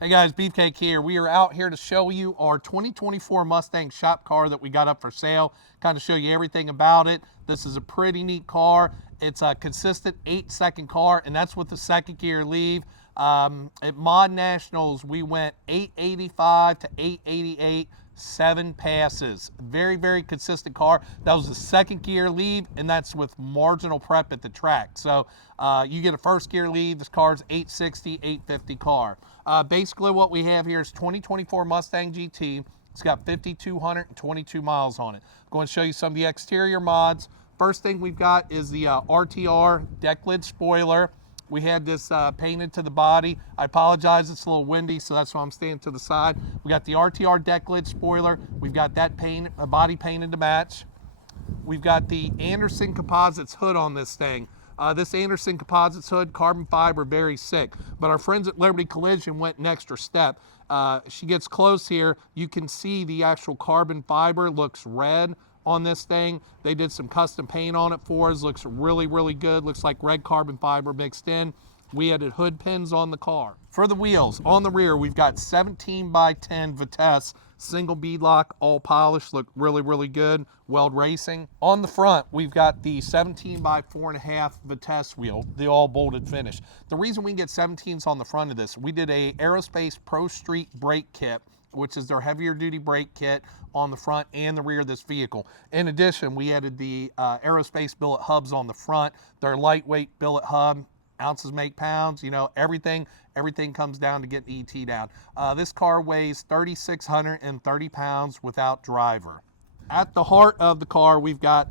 Hey guys, Beefcake here. We are out here to show you our 2024 Mustang shop car that we got up for sale. Kind of show you everything about it. This is a pretty neat car. It's a consistent 8-second car, and that's with the second gear leave. At Mod Nationals, we went 885 to 888, 7 passes. Very, very consistent car. That was the second gear leave, and that's with marginal prep at the track. So you get a first gear leave. This car's 860, 850 car. Basically what we have here is 2024 Mustang GT. It's got 5,222 miles on it. I'm going to show you some of the exterior mods. First thing we've got is the RTR deck lid spoiler. We had this painted to the body. I apologize, it's a little windy, so that's why I'm staying to the side. We got the RTR deck lid spoiler. We've got that body painted to match. We've got the Anderson Composites hood on this thing. This Anderson Composites hood, carbon fiber, very sick. But our friends at Liberty Collision went an extra step. She gets close here. You can see the actual carbon fiber looks red on this thing. They did some custom paint on it for us. Looks really, really good. Looks like red carbon fiber mixed in. We added hood pins on the car. For the wheels, on the rear, we've got 17x10 Vitesse, single beadlock, all polished, look really, really good. Weld racing. On the front, we've got the 17x4.5 Vitesse wheel, the all bolted finish. The reason we can get 17s on the front of this, we did a Aerospace Pro Street brake kit, which is their heavier duty brake kit on the front and the rear of this vehicle. In addition, we added the Aerospace billet hubs on the front. They're lightweight billet hub. Ounces make pounds, you know, everything comes down to getting ET down. This car weighs 3,630 pounds without driver. At the heart of the car, we've got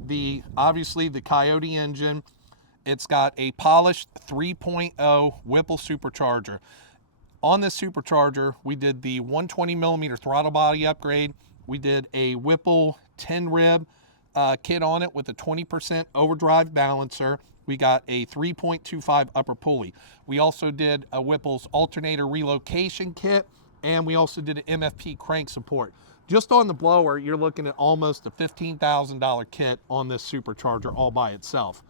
obviously the Coyote engine. It's got a polished 3.0 Whipple supercharger. On this supercharger, we did the 120 millimeter throttle body upgrade. We did a Whipple 10 rib kit on it with a 20% overdrive balancer. We got a 3.25 upper pulley. We also did a Whipple's alternator relocation kit, and we also did an MFP crank support. Just on the blower, you're looking at almost a $15,000 kit on this supercharger all by itself.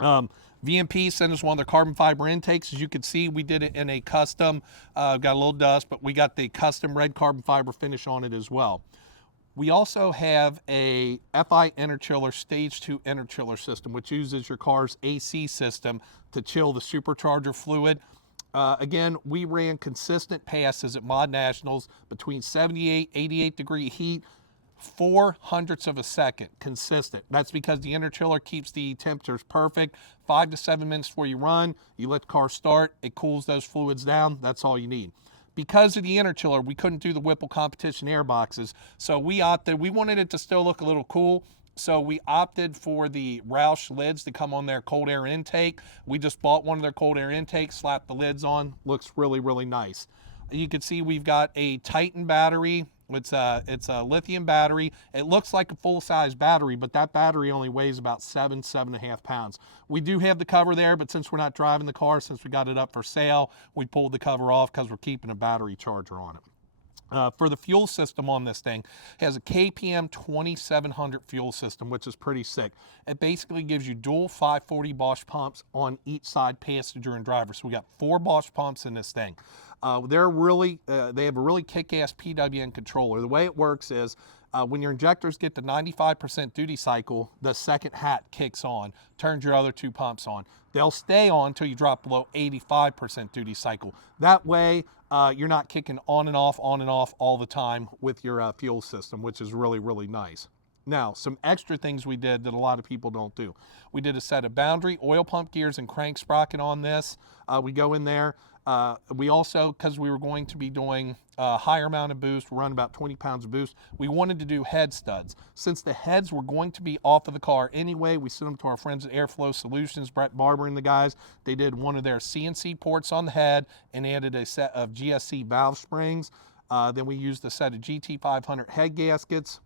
VMP sent us one of their carbon fiber intakes. As you can see, we did it in a custom, got a little dust, but we got the custom red carbon fiber finish on it as well. We also have a FI interchiller, stage 2 interchiller system, which uses your car's AC system to chill the supercharger fluid. Again, we ran consistent passes at Mod Nationals between 78, 88 degree heat, 0.04 of a second, consistent. That's because the interchiller keeps the temperatures perfect. 5 to 7 minutes before you run, you let the car start, it cools those fluids down, that's all you need. Because of the interchiller, we couldn't do the Whipple competition air boxes, so we wanted it to still look a little cool, so we opted for the Roush lids to come on their cold air intake. We just bought one of their cold air intakes, slapped the lids on, looks really, really nice. You can see we've got a Titan battery. It's a lithium battery. It looks like a full-size battery, but that battery only weighs about 7.5 pounds. We do have the cover there, but since we're not driving the car, since we got it up for sale, we pulled the cover off because we're keeping a battery charger on it. For the fuel system on this thing, it has a KPM 2700 fuel system, which is pretty sick. It basically gives you dual 540 Bosch pumps on each side, passenger and driver. So we got 4 Bosch pumps in this thing. They have a really kick-ass PWM controller. The way it works is when your injectors get to 95% duty cycle, the second hat kicks on, turns your other 2 pumps on. They'll stay on until you drop below 85% duty cycle. That way, you're not kicking on and off all the time with your fuel system, which is really, really nice. Now, some extra things we did that a lot of people don't do. We did a set of boundary, oil pump gears, and crank sprocket on this. We go in there. We also, because we were going to be doing a higher amount of boost, run about 20 pounds of boost, we wanted to do head studs. Since the heads were going to be off of the car anyway, we sent them to our friends at Airflow Solutions, Brett Barber and the guys. They did one of their CNC ports on the head and added a set of GSC valve springs. Then we used a set of GT500 head gaskets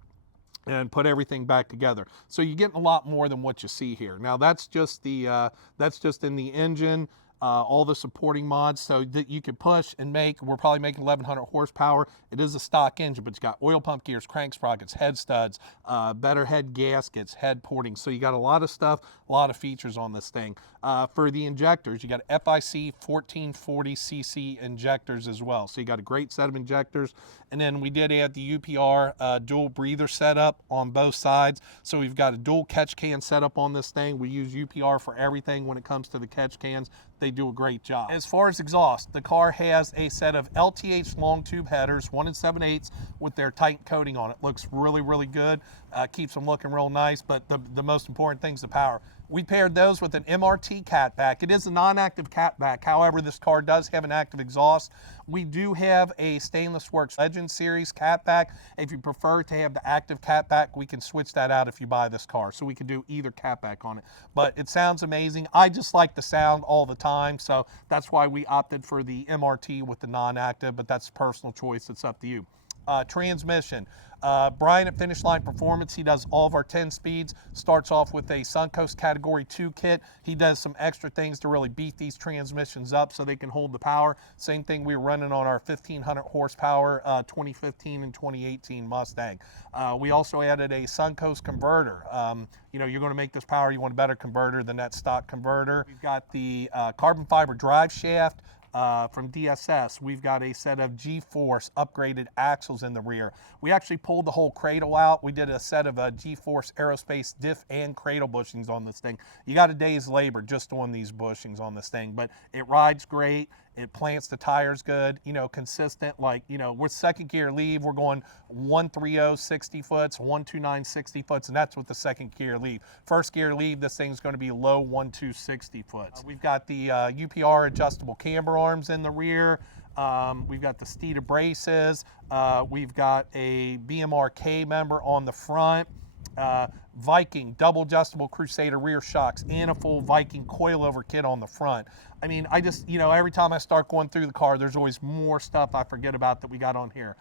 and put everything back together. So you're getting a lot more than what you see here. Now that's just in the engine. all the supporting mods so that you can push and make. We're probably making 1100 horsepower. It is a stock engine, but you got oil pump gears, crank sprockets, head studs, better head gaskets, head porting. So you got a lot of stuff, a lot of features on this thing. For the injectors, you got FIC 1440cc injectors as well. So you got a great set of injectors. And then we did add the UPR dual breather setup on both sides. So we've got a dual catch can setup on this thing. We use UPR for everything when it comes to the catch cans. They do a great job. As far as exhaust, the car has a set of LTH long tube headers, 1 7/8 with their tight coating on it. Looks really, really good. Keeps them looking real nice, but the most important thing is the power. We paired those with an MRT catback. It is a non-active catback. However, this car does have an active exhaust. We do have a Stainless Works Legend Series catback. If you prefer to have the active catback, we can switch that out if you buy this car. So we can do either catback on it. But it sounds amazing. I just like the sound all the time, so that's why we opted for the MRT with the non-active, but that's personal choice. It's up to you. Transmission. Brian at Finish Line Performance, he does all of our 10 speeds, starts off with a Suncoast Category 2 kit. He does some extra things to really beef these transmissions up so they can hold the power. Same thing we were running on our 1500 horsepower 2015 and 2018 Mustang. We also added a Suncoast converter. You know, you're going to make this power, you want a better converter than that stock converter. We've got the carbon fiber drive shaft. From DSS, we've got a set of gforce upgraded axles in the rear. We actually pulled the whole cradle out. We did a set of gforce aerospace diff and cradle bushings on this thing. You got a day's labor just on these bushings on this thing, but it rides great. It plants the tires good, you know, consistent. Like, you know, with second gear leave, we're going 130 60 foots, 129 60 foots, and that's with the second gear leave. First gear leave, this thing's going to be low 12 60 foots. We've got the UPR adjustable camber arms in the rear. We've got the Steeda braces. We've got a BMRK member on the front. Viking double adjustable Crusader rear shocks and a full Viking coilover kit on the front. I mean, I just, you know, every time I start going through the car, there's always more stuff I forget about that we got on here.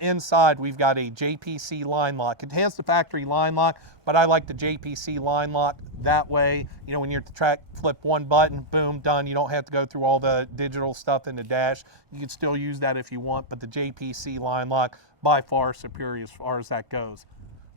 Inside, we've got a JPC line lock. It has the factory line lock, but I like the JPC line lock. That way, you know, when you're at the track, flip one button, boom, done. You don't have to go through all the digital stuff in the dash. You can still use that if you want, but the JPC line lock, by far superior as far as that goes.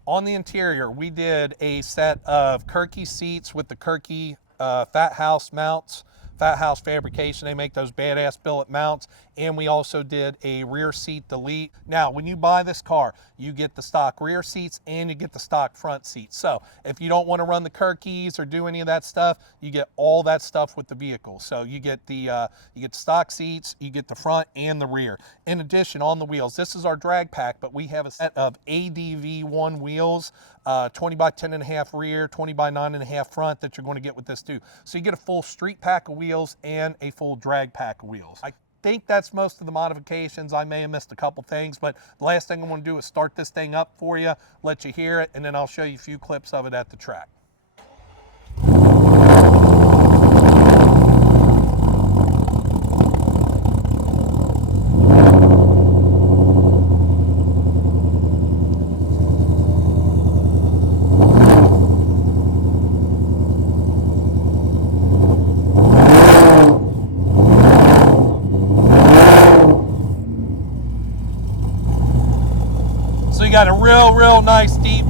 On the interior, we did a set of Kirkey seats with the Kirkey Fat House mounts, Fat House Fabrication. They make those badass billet mounts. And we also did a rear seat delete. Now, when you buy this car, you get the stock rear seats and you get the stock front seats. So if you don't want to run the Kirkeys or do any of that stuff, you get all that stuff with the vehicle. So you get the stock seats, you get the front and the rear. In addition, on the wheels, this is our drag pack, but we have a set of ADV1 wheels, 20 by 10.5 rear, 20 by 9.5 front that you're going to get with this too. So you get a full street pack of wheels and a full drag pack of wheels. I think that's most of the modifications. I may have missed a couple things, but the last thing I want to do is start this thing up for you, let you hear it, and then I'll show you a few clips of it at the track. Got a real nice deep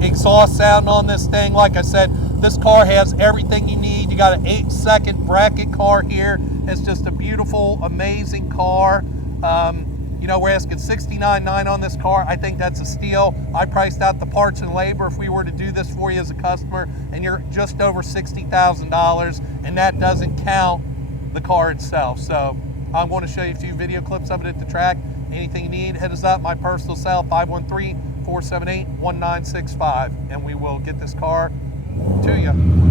exhaust sound on this thing. Like I said, this car has everything you need. You got an 8-second bracket car here. It's just a beautiful, amazing car. You know, we're asking $69,900 on this car. I think that's a steal. I priced out the parts and labor if we were to do this for you as a customer, and you're just over $60,000, and that doesn't count the car itself. So I'm going to show you a few video clips of it at the track. Anything you need, hit us up. My personal cell, 513-478-1965, and we will get this car to you.